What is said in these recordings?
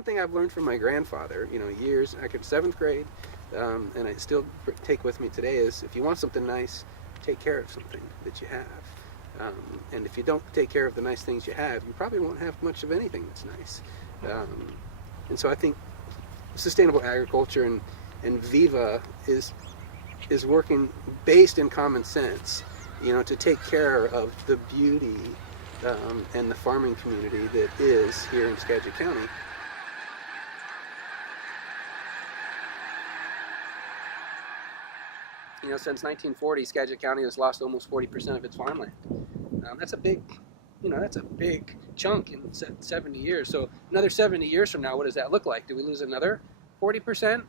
one thing I've learned from my grandfather, years, I could 7th grade, and I still take with me today is if you want something nice, take care of something that you have. And if you don't take care of the nice things you have, you probably won't have much of anything that's nice. And so I think sustainable agriculture and Viva is working based in common sense, to take care of the beauty and the farming community that is here in Skagit County. Since 1940, Skagit County has lost almost 40% of its farmland. That's a big chunk in 70 years. So another 70 years from now, what does that look like? Do we lose another 40%?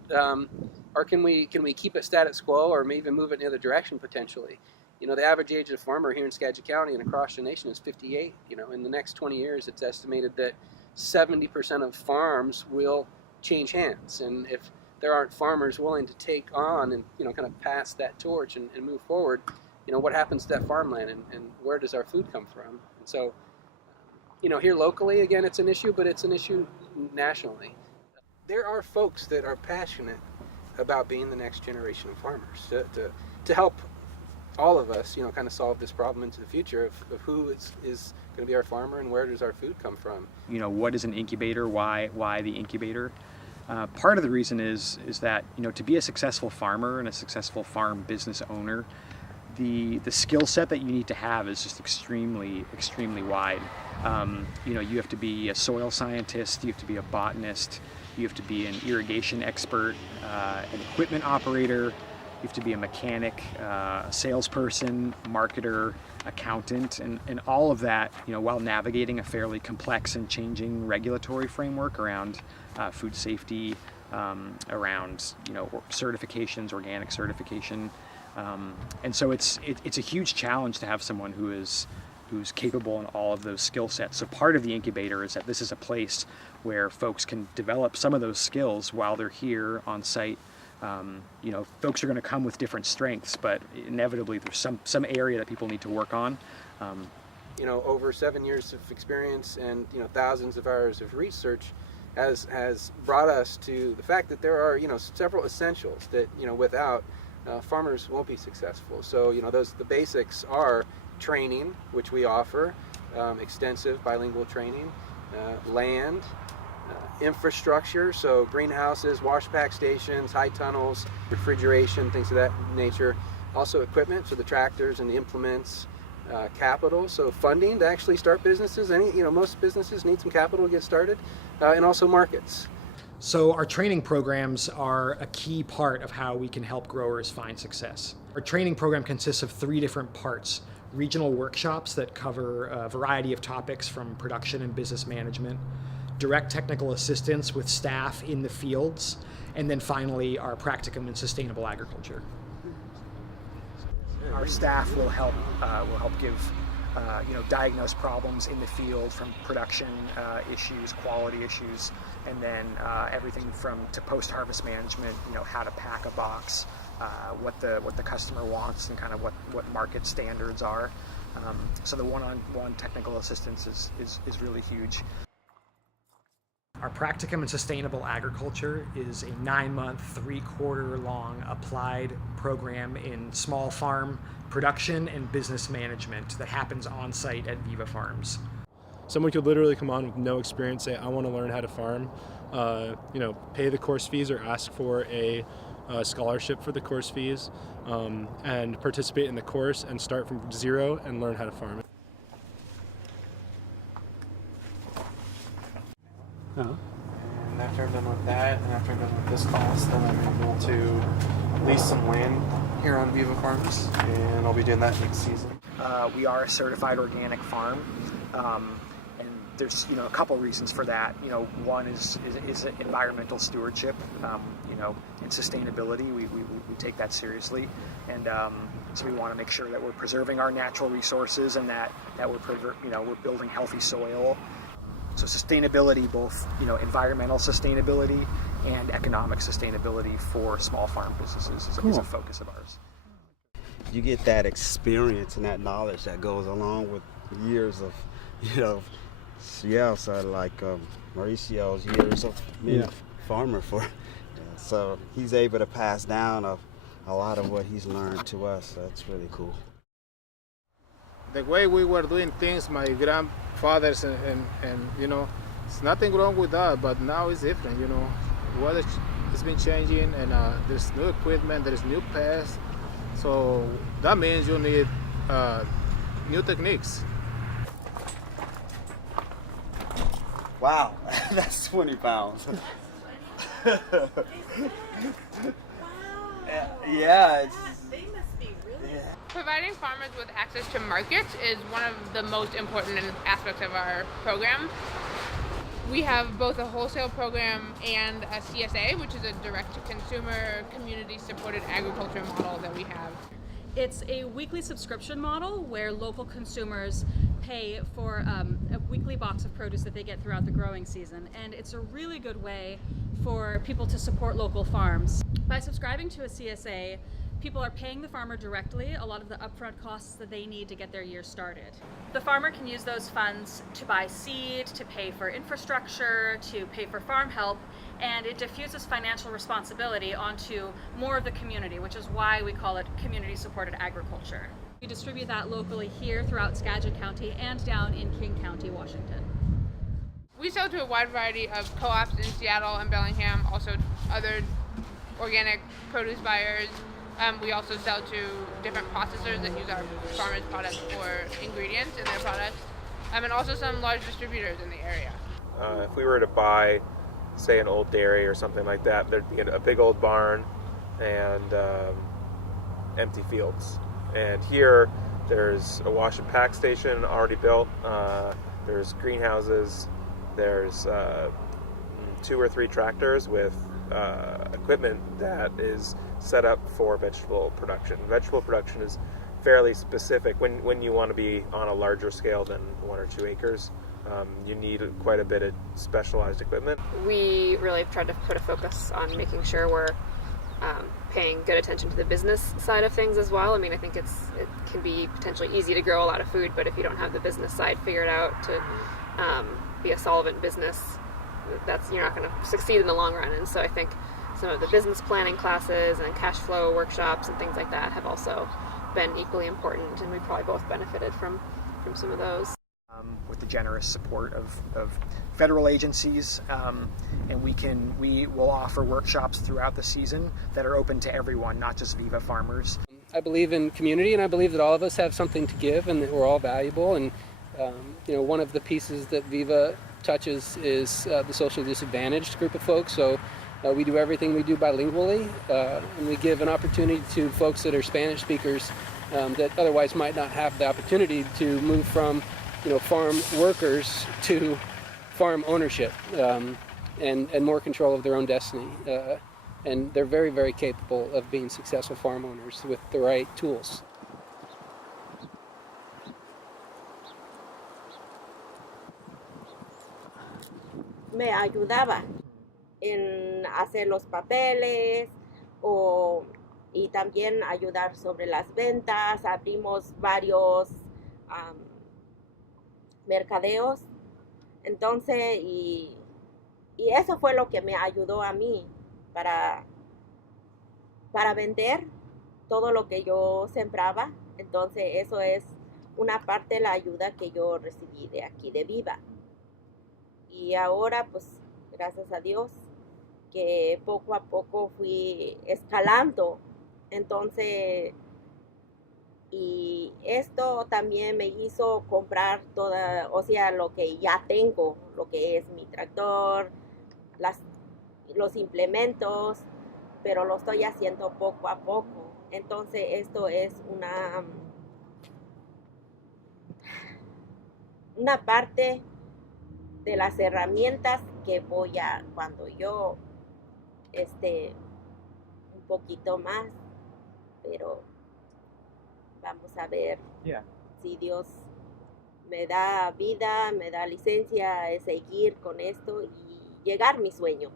Or can we keep it status quo, or maybe even move it in the other direction potentially? The average age of a farmer here in Skagit County and across the nation is 58. In the next 20 years, it's estimated that 70% of farms will change hands. And if there aren't farmers willing to take on and kind of pass that torch and move forward, what happens to that farmland, and where does our food come from? And so, here locally, again, it's an issue, but it's an issue nationally. There are folks that are passionate about being the next generation of farmers to help all of us, kind of solve this problem into the future of who is going to be our farmer and where does our food come from. What is an incubator? Why the incubator? Part of the reason is that to be a successful farmer and a successful farm business owner, the skill set that you need to have is just extremely wide. You have to be a soil scientist, you have to be a botanist, you have to be an irrigation expert, an equipment operator, you have to be a mechanic, a salesperson, marketer, accountant, and all of that, while navigating a fairly complex and changing regulatory framework around food safety, around certifications, organic certification, and so it's a huge challenge to have someone who's capable in all of those skill sets. So part of the incubator is that this is a place where folks can develop some of those skills while they're here on site. Folks are going to come with different strengths, but inevitably there's some area that people need to work on. Over 7 years of experience and thousands of hours of research has brought us to the fact that there are several essentials that without farmers won't be successful. So the basics are training, which we offer, extensive bilingual training, land, infrastructure, so greenhouses, wash pack stations, high tunnels, refrigeration, things of that nature. Also equipment, so the tractors and the implements, capital, so funding to actually start businesses. Most businesses need some capital to get started, and also markets. So our training programs are a key part of how we can help growers find success. Our training program consists of 3 different parts: regional workshops that cover a variety of topics from production and business management, direct technical assistance with staff in the fields, and then finally our practicum in sustainable agriculture. Our staff will help give diagnose problems in the field, from production issues, quality issues, and then everything to post-harvest management. How to pack a box, what the customer wants, and kind of what market standards are. So the one-on-one technical assistance is really huge. Our practicum in sustainable agriculture is a 9-month, 3-quarter-long applied program in small farm production and business management that happens on site at Viva Farms. Someone could literally come on with no experience, say, I want to learn how to farm, pay the course fees or ask for a scholarship for the course fees, and participate in the course and start from zero and learn how to farm. And after I'm done with that, and after I'm done with this class, then I'm able to lease some land here on Viva Farms, and I'll be doing that next season. We are a certified organic farm, and there's a couple reasons for that. One is environmental stewardship, and sustainability. We take that seriously, and so we want to make sure that we're preserving our natural resources and that we're building healthy soil. So sustainability, both environmental sustainability and economic sustainability for small farm businesses is a focus of ours. You get that experience and that knowledge that goes along with years of Yeah, so like Mauricio's years of being a farmer for, so he's able to pass down a lot of what he's learned to us. So that's really cool. The way we were doing things, my grandfathers and you know, it's nothing wrong with that, but now it's different, you know. Weather has been changing, and there's new equipment, there's new pests, so that means you need new techniques. Wow, that's 20 pounds. Yeah, it's, They must be really. yeah. Providing farmers with access to markets is one of the most important aspects of our program. We have both a wholesale program and a CSA, which is a direct-to-consumer, community-supported agriculture model that we have. It's a weekly subscription model where local consumers pay for a weekly box of produce that they get throughout the growing season, and it's a really good way for people to support local farms. By subscribing to a CSA, people are paying the farmer directly a lot of the upfront costs that they need to get their year started. The farmer can use those funds to buy seed, to pay for infrastructure, to pay for farm help, and it diffuses financial responsibility onto more of the community, which is why we call it community-supported agriculture. We distribute that locally here throughout Skagit County and down in King County, Washington. We sell to a wide variety of co-ops in Seattle and Bellingham, also other organic produce buyers. We also sell to different processors that use our farmers' products for ingredients in their products, and also some large distributors in the area. If we were to buy, say, an old dairy or something like that, there'd be a big old barn and empty fields. And here, there's a wash and pack station already built. There's greenhouses. There's 2 or 3 tractors with equipment that is set up for vegetable production. Vegetable production is fairly specific. When you want to be on a larger scale than 1 or 2 acres, you need quite a bit of specialized equipment. We really tried to put a focus on making sure we're paying good attention to the business side of things as well. I mean, I think it can be potentially easy to grow a lot of food, but if you don't have the business side figured out to be a solvent business, you're not going to succeed in the long run. And so I think some of the business planning classes and cash flow workshops and things like that have also been equally important, and we probably both benefited from some of those. With the generous support of federal agencies, and we will offer workshops throughout the season that are open to everyone, not just Viva farmers. I believe in community, and I believe that all of us have something to give, and that we're all valuable. And one of the pieces that Viva touches is the socially disadvantaged group of folks. So we do everything we do bilingually, and we give an opportunity to folks that are Spanish speakers that otherwise might not have the opportunity to move from farm workers to farm ownership and more control of their own destiny. And they're very, very capable of being successful farm owners with the right tools. Me ayudaba en hacer los papeles y también ayudar sobre las ventas. Abrimos varios mercadeos, entonces y eso fue lo que me ayudó a mí para vender todo lo que yo sembraba. Entonces eso es una parte de la ayuda que yo recibí de aquí de Viva. Y ahora pues gracias a Dios que poco a poco fui escalando. Entonces y esto también me hizo comprar lo que ya tengo, lo que es mi tractor, los implementos, pero lo estoy haciendo poco a poco. Entonces esto es una parte de las herramientas que voy a, cuando yo un poquito más, pero vamos a ver si Dios me da vida, me da licencia de seguir con esto y llegar a mi sueño.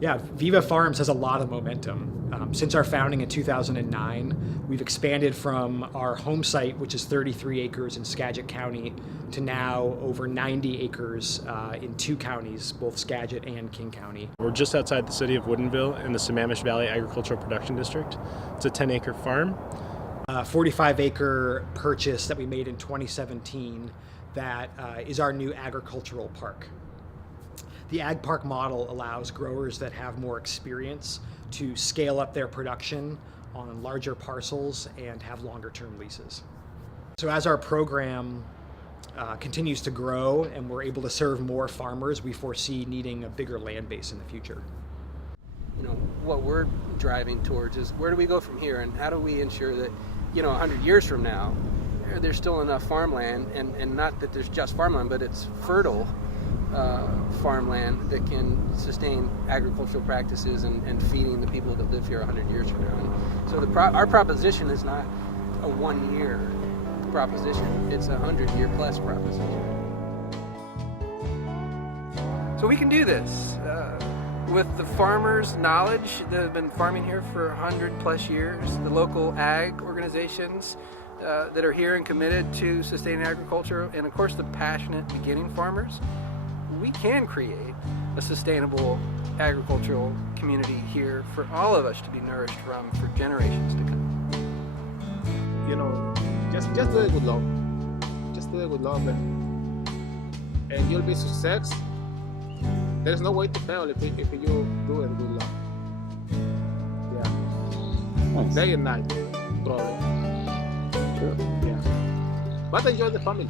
Yeah, Viva Farms has a lot of momentum. Since our founding in 2009, we've expanded from our home site, which is 33 acres in Skagit County, to now over 90 acres in 2 counties, both Skagit and King County. We're just outside the city of Woodinville in the Sammamish Valley Agricultural Production District. It's a 10-acre farm. 45-acre purchase that we made in 2017 that is our new agricultural park. The ag park model allows growers that have more experience to scale up their production on larger parcels and have longer term leases. So as our program continues to grow and we're able to serve more farmers, we foresee needing a bigger land base in the future. You know, what we're driving towards is where do we go from here, and how do we ensure that, you know, 100 years from now, there's still enough farmland, and not that there's just farmland, but it's fertile farmland that can sustain agricultural practices and feeding the people that live here 100 years from now. And so our proposition is not a 1-year proposition, it's a 100-year plus proposition. So we can do this with the farmers' knowledge that have been farming here for 100 plus years, the local ag organizations that are here and committed to sustaining agriculture, and of course the passionate beginning farmers. We can create a sustainable agricultural community here for all of us to be nourished from for generations to come. You know, just do it with love. Just do it with love, and you'll be success. There's no way to fail if you do it with love. Yeah. Nice. Day and night, brother. Sure. Yeah. But enjoy the family.